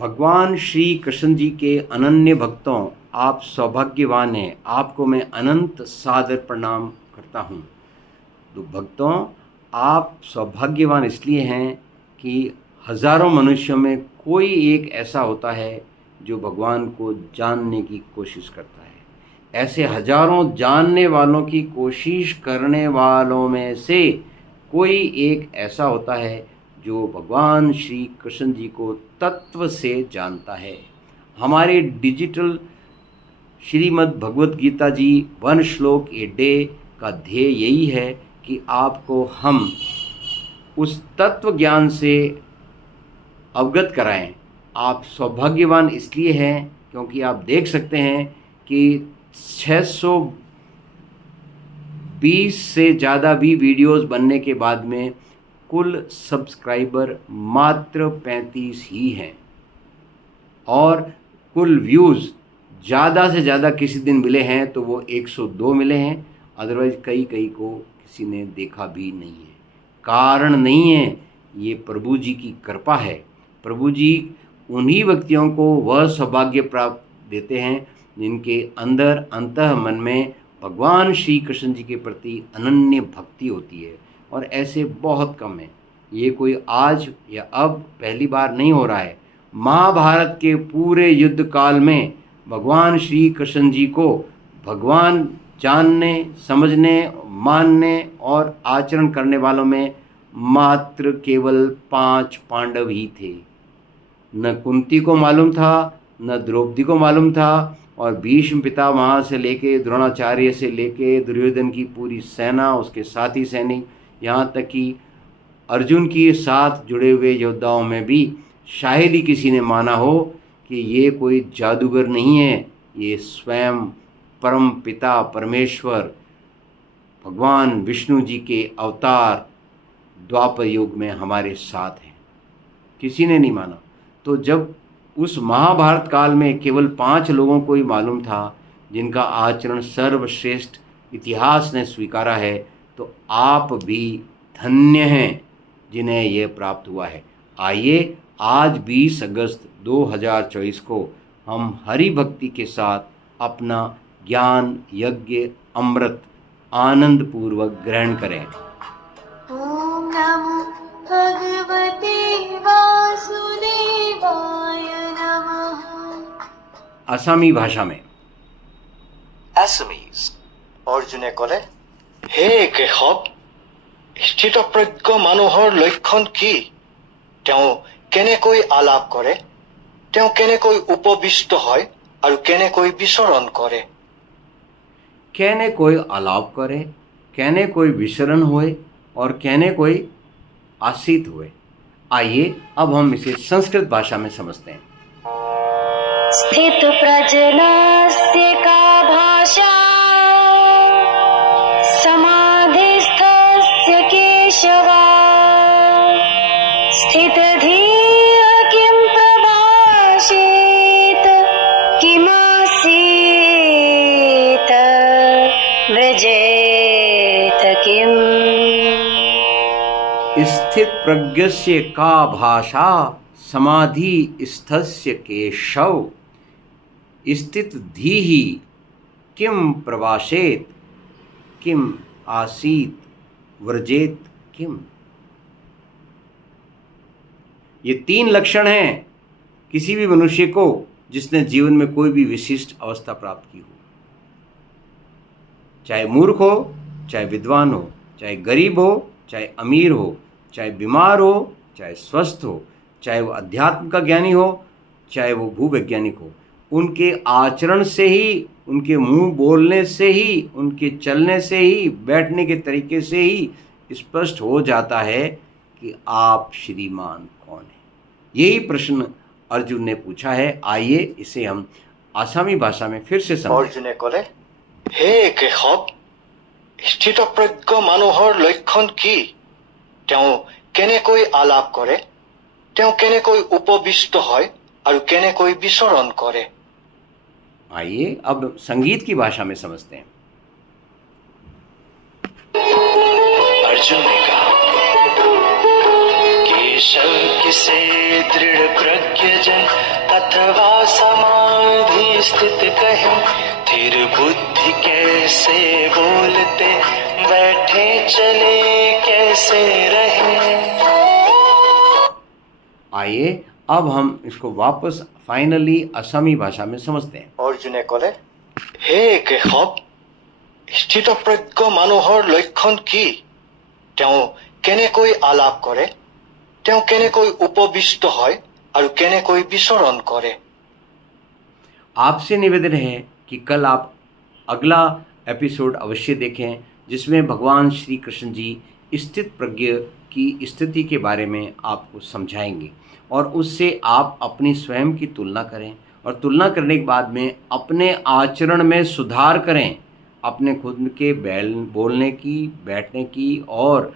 भगवान श्री कृष्ण जी के अनन्य भक्तों, आप सौभाग्यवान हैं। आपको मैं अनंत सादर प्रणाम करता हूँ। तो भक्तों, आप सौभाग्यवान इसलिए हैं कि हजारों मनुष्यों में कोई एक ऐसा होता है जो भगवान को जानने की कोशिश करता है। ऐसे हजारों जानने वालों की कोशिश करने वालों में से कोई एक ऐसा होता है जो भगवान श्री कृष्ण जी को तत्व से जानता है। हमारे डिजिटल श्रीमद् भगवत गीता जी 1 श्लोक ए डे का ध्येय यही है कि आपको हम उस तत्व ज्ञान से अवगत कराएं। आप सौभाग्यवान इसलिए हैं क्योंकि आप देख सकते हैं कि 620 से ज़्यादा भी वीडियोस बनने के बाद में कुल सब्सक्राइबर मात्र 35 ही हैं और कुल व्यूज़ ज़्यादा से ज़्यादा किसी दिन मिले हैं तो वो 102 मिले हैं, अदरवाइज़ कई को किसी ने देखा भी नहीं है। कारण नहीं है, ये प्रभु जी की कृपा है। प्रभु जी उन्हीं व्यक्तियों को वह सौभाग्य प्राप्त देते हैं जिनके अंदर अंतः मन में भगवान श्री कृष्ण जी के प्रति अनन्य भक्ति होती है, और ऐसे बहुत कम हैं। ये कोई आज या अब पहली बार नहीं हो रहा है। महाभारत के पूरे युद्ध काल में भगवान श्री कृष्ण जी को भगवान जानने, समझने, मानने और आचरण करने वालों में मात्र केवल 5 पांडव ही थे। न कुंती को मालूम था, न द्रौपदी को मालूम था, और भीष्म पितामह से लेके द्रोणाचार्य से लेके दुर्योधन की पूरी सेना, उसके साथी सैनिक, यहाँ तक कि अर्जुन के साथ जुड़े हुए योद्धाओं में भी शायद ही किसी ने माना हो कि ये कोई जादूगर नहीं है, ये स्वयं परम पिता परमेश्वर भगवान विष्णु जी के अवतार द्वापर युग में हमारे साथ हैं। किसी ने नहीं माना। तो जब उस महाभारत काल में केवल 5 लोगों को ही मालूम था जिनका आचरण सर्वश्रेष्ठ इतिहास ने स्वीकारा है, तो आप भी धन्य हैं जिन्हें यह प्राप्त हुआ है। आइए आज 20 अगस्त 2024 को हम हरि भक्ति के साथ अपना ज्ञान यज्ञ अमृत आनंद पूर्वक ग्रहण करें। ओम नमो भगवते वासुदेवाय नमः। आसामी भाषा में। Assamese অৰ্জুনে ক'লে, হে কেশৱ, স্থিতপ্ৰজ্ঞ মানুহৰ লক্ষণ কি? তেওঁ কেনেকৈ আলাপ কৰে? তেওঁ কেনেকৈ উপবিষ্ট হয় আৰু কেনেকৈ বিচৰণ কৰে? कहने कोई आलाप करे, कहने कोई विचरण होए और कहने कोई आसीत हुए। आइए अब हम इसे संस्कृत भाषा में समझते हैं। स्थित प्रजनस्य का भाषा, समाधिस्थस्य केशवा, स्थित धीः किं प्रभाषेत, किमासीत व्रजेत किम्। स्थित प्रज्ञस्य का भाषा, समाधि स्थस्य केशव, स्थित धीहि किम प्रभाषेत, किम आसीत व्रजेत किम। ये 3 लक्षण हैं किसी भी मनुष्य को जिसने जीवन में कोई भी विशिष्ट अवस्था प्राप्त की हो। चाहे मूर्ख हो, चाहे विद्वान हो, चाहे गरीब हो, चाहे अमीर हो, चाहे बीमार हो, चाहे स्वस्थ हो, चाहे वो अध्यात्म का ज्ञानी हो, चाहे वो भूवैज्ञानिक हो। उनके आचरण से ही, उनके मुंह बोलने से ही, उनके चलने से ही, बैठने के तरीके से ही स्पष्ट हो जाता है कि आप श्रीमान कौन हैं। यही प्रश्न अर्जुन ने पूछा है। आइए इसे हम आसामी भाषा में फिर से समझें। অৰ্জুনে ক'লে, হে কেশৱ, স্থিতপ্ৰজ্ঞ মানুহৰ লক্ষণ কি? তেওঁ কেনেকৈ আলাপ কৰে? তেওঁ কেনেকৈ উপবিষ্ট হয় আৰু কেনেকৈ বিচৰণ কৰে? आइए अब संगीत की भाषा में समझते हैं। अर्जुन ने कहा, केशव के जिसे दृढ़ प्रज्ञ जन अथवा समाधि स्थित कहे, धीर बुद्धि कैसे बोलते, बैठे चले कैसे रहे। आइए अब हम इसको वापस फाइनली असमी भाषा में समझते हैं। অৰ্জুনে ক'লে, হে কেশৱ, স্থিতপ্ৰজ্ঞ মানুহৰ লক্ষণ কি? তেওঁ কেনেকৈ আলাপ কৰে, তেওঁ কেনেকৈ উপবিষ্ট হয় আৰু কেনেকৈ বিচৰণ কৰে। आपसे निवेदन है कि कल आप अगला एपिसोड अवश्य देखें, जिसमें भगवान श्री कृष्ण जी स्थित प्रज्ञ की स्थिति के बारे में आपको समझाएंगे और उससे आप अपनी स्वयं की तुलना करें और तुलना करने के बाद में अपने आचरण में सुधार करें, अपने खुद के बोलने की, बैठने की और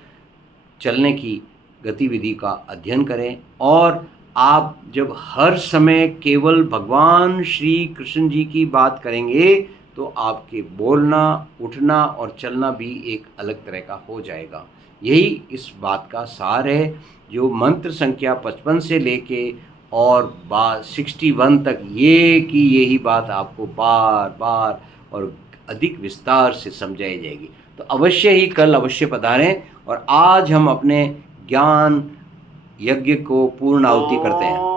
चलने की गतिविधि का अध्ययन करें। और आप जब हर समय केवल भगवान श्री कृष्ण जी की बात करेंगे तो आपके बोलना, उठना और चलना भी एक अलग तरह का हो जाएगा। यही इस बात का सार है जो मंत्र संख्या 55 से लेके और 61 तक ये की यही बात आपको बार बार और अधिक विस्तार से समझाई जाएगी। तो अवश्य ही कल अवश्य पधारें और आज हम अपने ज्ञान यज्ञ को पूर्ण आहुति करते हैं।